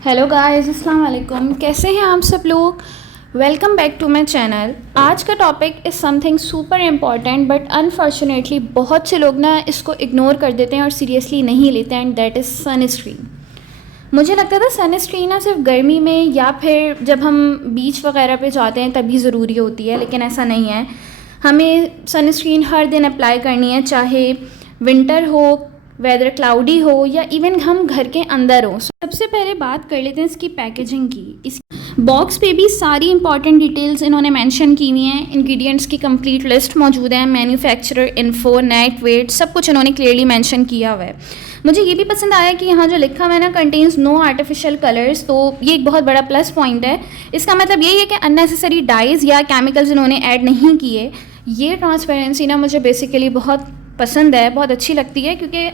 Hello guys, अस्सलाम वालेकुम। कैसे हैं आप सब लोग? Welcome back to my channel. आज का topic is something super important but unfortunately बहुत से लोग ना इसको इग्नोर कर देते हैं और सीरियसली नहीं लेते हैं, एंड दैट इज़ सनस्क्रीन। मुझे लगता था सनस्क्रीन ना सिर्फ गर्मी में या फिर जब हम बीच वगैरह पे जाते हैं तभी ज़रूरी होती है, लेकिन ऐसा नहीं है। हमें सनस्क्रीन हर दिन अप्लाई करनी है, चाहे विंटर हो, वेदर क्लाउडी हो या इवन हम घर के अंदर हो। सबसे पहले बात कर लेते हैं इसकी पैकेजिंग की। इस बॉक्स पे भी सारी इंपॉर्टेंट डिटेल्स इन्होंने मेंशन की हुई हैं। इंग्रेडिएंट्स की कंप्लीट लिस्ट मौजूद है, मैन्युफैक्चरर इन्फो, नेट वेट, सब कुछ इन्होंने क्लियरली मेंशन किया हुआ है। मुझे ये भी पसंद आया कि यहाँ जो लिखा हुआ है ना, कंटेन्स नो आर्टिफिशियल कलर्स, तो ये एक बहुत बड़ा प्लस पॉइंट है। इसका मतलब यही है कि अननेसेसरी डाइज़ या केमिकल्स इन्होंने ऐड नहीं किए। ये ट्रांसपेरेंसी ना मुझे बेसिकली बहुत पसंद है, बहुत अच्छी लगती है, क्योंकि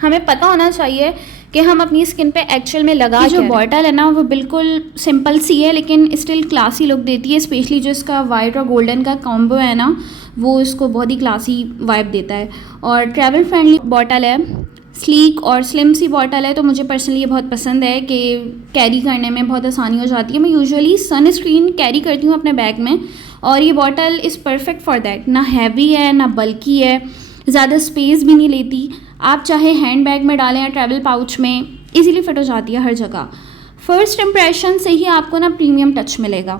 हमें पता होना चाहिए कि हम अपनी स्किन पे एक्चुअल में लगा जो बॉटल है ना, वो बिल्कुल सिंपल सी है लेकिन स्टिल क्लासी लुक देती है। स्पेशली जो इसका वाइट और गोल्डन का कॉम्बो है ना, वो इसको बहुत ही क्लासी वाइब देता है। और ट्रैवल फ्रेंडली बॉटल है, स्लीक और स्लिम सी बॉटल है, तो मुझे पर्सनली ये बहुत पसंद है कि कैरी करने में बहुत आसानी हो जाती है। मैं यूजुअली सनस्क्रीन कैरी करती हूँ अपने बैग में, और ये bottle is perfect for that. ना हैवी है, ना बल्की है, ज़्यादा स्पेस भी नहीं लेती। आप चाहे हैंड बैग में डालें या ट्रैवल पाउच में, इजीली फिट हो जाती है हर जगह। फर्स्ट इम्प्रेशन से ही आपको ना प्रीमियम टच मिलेगा।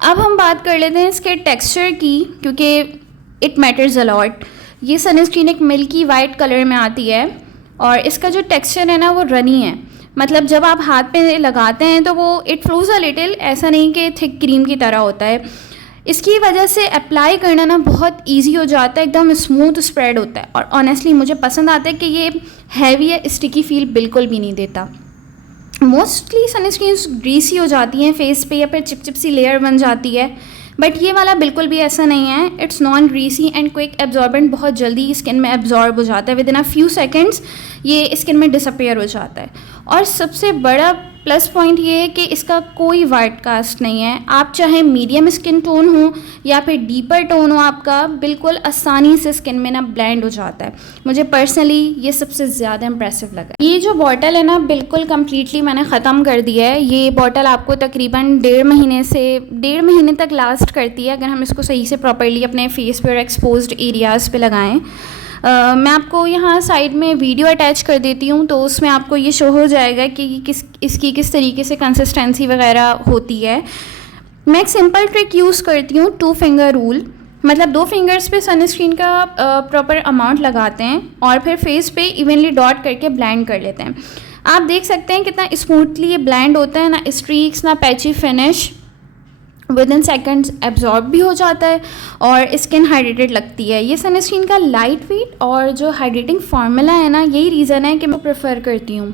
अब हम बात कर लेते हैं इसके टेक्सचर की, क्योंकि इट मैटर्स अ लॉट। ये सनस्क्रीन एक मिल्की वाइट कलर में आती है और इसका जो टेक्सचर है ना, वो रनी है। मतलब जब आप हाथ पे लगाते हैं तो वो इट फ्लोज अ लिटिल, ऐसा नहीं कि थिक क्रीम की तरह होता है। इसकी वजह से अप्लाई करना ना बहुत इजी हो जाता है, एकदम स्मूथ स्प्रेड होता है। और ऑनेस्टली मुझे पसंद आता है कि ये हैवी या स्टिकी फील बिल्कुल भी नहीं देता। मोस्टली सनस्क्रीन्स ग्रीसी हो जाती हैं फेस पे या फिर चिपचिप सी लेयर बन जाती है, बट ये वाला बिल्कुल भी ऐसा नहीं है। It's non greasy and quick absorbent, बहुत जल्दी स्किन में एब्जॉर्ब हो जाता है। With in a few seconds ये स्किन में डिसअपेयर हो जाता है। और सबसे बड़ा प्लस पॉइंट ये है कि इसका कोई वाइट कास्ट नहीं है। आप चाहे मीडियम स्किन टोन हो या फिर डीपर टोन हो आपका, बिल्कुल आसानी से स्किन में ना ब्लेंड हो जाता है। मुझे पर्सनली ये सबसे ज़्यादा इंप्रेसिव लगा। ये जो बॉटल है ना, बिल्कुल कम्प्लीटली मैंने ख़त्म कर दिया है। ये बॉटल आपको तकरीबन 1.5 महीने तक लास्ट करती है, अगर हम इसको सही से प्रॉपरली अपने फेस पे और एक्सपोज्ड एरियाज़ पे लगाएं। मैं आपको यहाँ साइड में वीडियो अटैच कर देती हूँ, तो उसमें आपको ये शो हो जाएगा कि इसकी किस तरीके से कंसिस्टेंसी वगैरह होती है। मैं एक सिंपल ट्रिक यूज़ करती हूँ, 2 फिंगर रूल। मतलब 2 फिंगर्स पे सनस्क्रीन का प्रॉपर अमाउंट लगाते हैं और फिर फेस पे इवनली डॉट करके ब्लेंड कर लेते हैं। आप देख सकते हैं कितना स्मूथली ये ब्लेंड होता है, ना स्ट्रीक्स ना patchy finish, with in seconds absorb भी हो जाता है और स्किन हाइड्रेटेड लगती है। ये सनस्क्रीन का लाइट वेट और जो हाइड्रेटिंग फार्मूला है ना, यही रीज़न है कि मैं प्रेफर करती हूँ।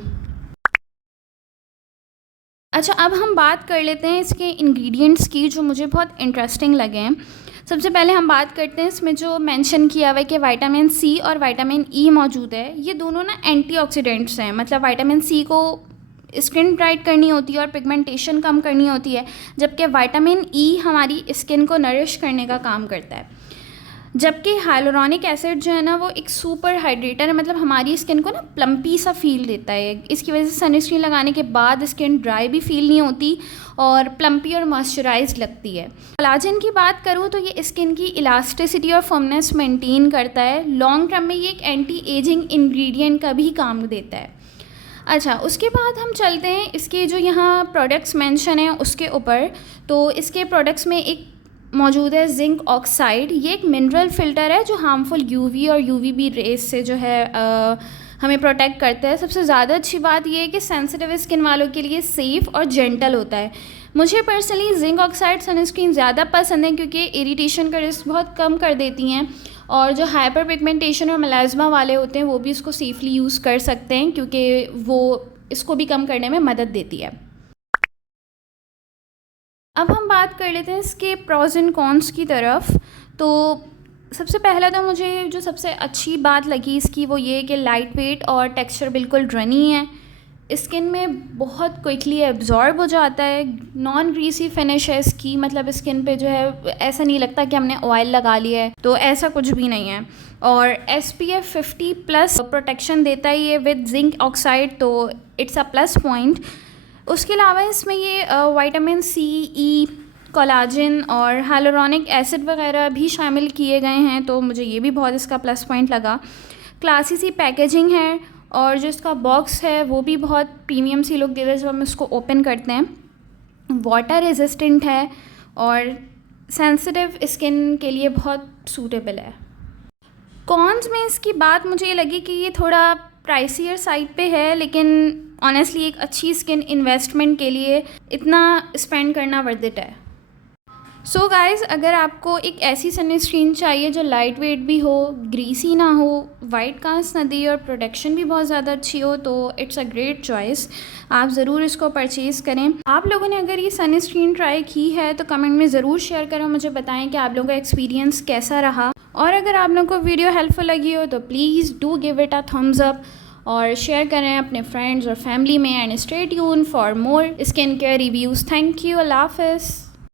अच्छा, अब हम बात कर लेते हैं इसके इंग्रेडिएंट्स की, जो मुझे बहुत इंटरेस्टिंग लगे हैं। सबसे पहले हम बात करते हैं इसमें जो मेंशन किया हुआ है कि विटामिन सी और विटामिन ई मौजूद है। ये दोनों ना एंटीऑक्सीडेंट्स हैं। मतलब विटामिन सी को स्किन ब्राइट करनी होती है और पिगमेंटेशन कम करनी होती है, जबकि विटामिन ई हमारी स्किन को नरिश करने का काम करता है। जबकि हाइलोरॉनिक एसिड जो है ना, वो एक सुपर हाइड्रेटर है। मतलब हमारी स्किन को ना प्लम्पी सा फील देता है। इसकी वजह से सनस्क्रीन लगाने के बाद स्किन ड्राई भी फील नहीं होती और प्लम्पी और मॉइस्चराइज्ड लगती है। कोलाजन की बात करूँ तो ये स्किन की इलास्टिसिटी और फर्मनेस मेंटेन करता है। लॉन्ग टर्म में ये एक एंटी एजिंग इंग्रेडिएंट का भी काम देता है। अच्छा, उसके बाद हम चलते हैं इसके जो यहाँ प्रोडक्ट्स मेंशन हैं उसके ऊपर। तो इसके प्रोडक्ट्स में एक मौजूद है जिंक ऑक्साइड। ये एक मिनरल फ़िल्टर है जो हार्मफुल यूवी और यूवीबी रेस से जो है हमें प्रोटेक्ट करता है। सबसे ज़्यादा अच्छी बात ये है कि सेंसिटिव स्किन वालों के लिए सेफ़ और जेंटल होता है। मुझे पर्सनली जिंक ऑक्साइड सनस्क्रीन ज़्यादा पसंद है, क्योंकि इरिटेशन का रिस्क बहुत कम कर देती हैं, और जो हाइपर पिगमेंटेशन और मेलास्मा वाले होते हैं वो भी इसको सेफली यूज़ कर सकते हैं, क्योंकि वो इसको भी कम करने में मदद देती है। अब हम बात कर लेते हैं इसके प्रोज एंड कॉन्स की तरफ। तो सबसे पहला तो मुझे जो सबसे अच्छी बात लगी इसकी, वो ये कि लाइट वेट और टेक्सचर बिल्कुल रनी है। स्किन में बहुत क्विकली एब्जॉर्ब हो जाता है, नॉन ग्रीसी फिनिश है इसकी, मतलब स्किन पे जो है ऐसा नहीं लगता कि हमने ऑयल लगा लिया है, तो ऐसा कुछ भी नहीं है। और SPF 50+ प्रोटेक्शन देता है ये विद जिंक ऑक्साइड, तो इट्स अ प्लस पॉइंट। उसके अलावा इसमें ये विटामिन C, E, कोलाजन और हाइलुरोनिक एसिड वगैरह भी शामिल किए गए हैं, तो मुझे ये भी बहुत इसका प्लस पॉइंट लगा। क्लासी सी पैकेजिंग है और जो इसका बॉक्स है वो भी बहुत प्रीमियम सी लुक देता है जब हम इसको ओपन करते हैं। वाटर रेजिस्टेंट है और सेंसिटिव स्किन के लिए बहुत सूटेबल है। कॉन्स में इसकी बात मुझे ये लगी कि ये थोड़ा प्राइसियर साइड पे है, लेकिन ऑनेस्टली एक अच्छी स्किन इन्वेस्टमेंट के लिए इतना स्पेंड करना वर्थ इट है। सो गाइज़, अगर आपको एक ऐसी सनस्क्रीन चाहिए जो लाइट वेट भी हो, ग्रीसी ना हो, वाइट कास्ट ना दे और प्रोटेक्शन भी बहुत ज़्यादा अच्छी हो, तो इट्स अ ग्रेट चॉइस। आप ज़रूर इसको परचेज़ करें। आप लोगों ने अगर ये सनस्क्रीन ट्राई की है तो कमेंट में ज़रूर शेयर करें, मुझे बताएं कि आप लोगों का एक्सपीरियंस कैसा रहा। और अगर आप लोगों को वीडियो हेल्पफुल लगी हो तो please do give it a thumbs up और शेयर करें अपने फ्रेंड्स और फैमिली में। And stay tuned for more skin care reviews. Thank you. अल्लाह हाफ़िज़।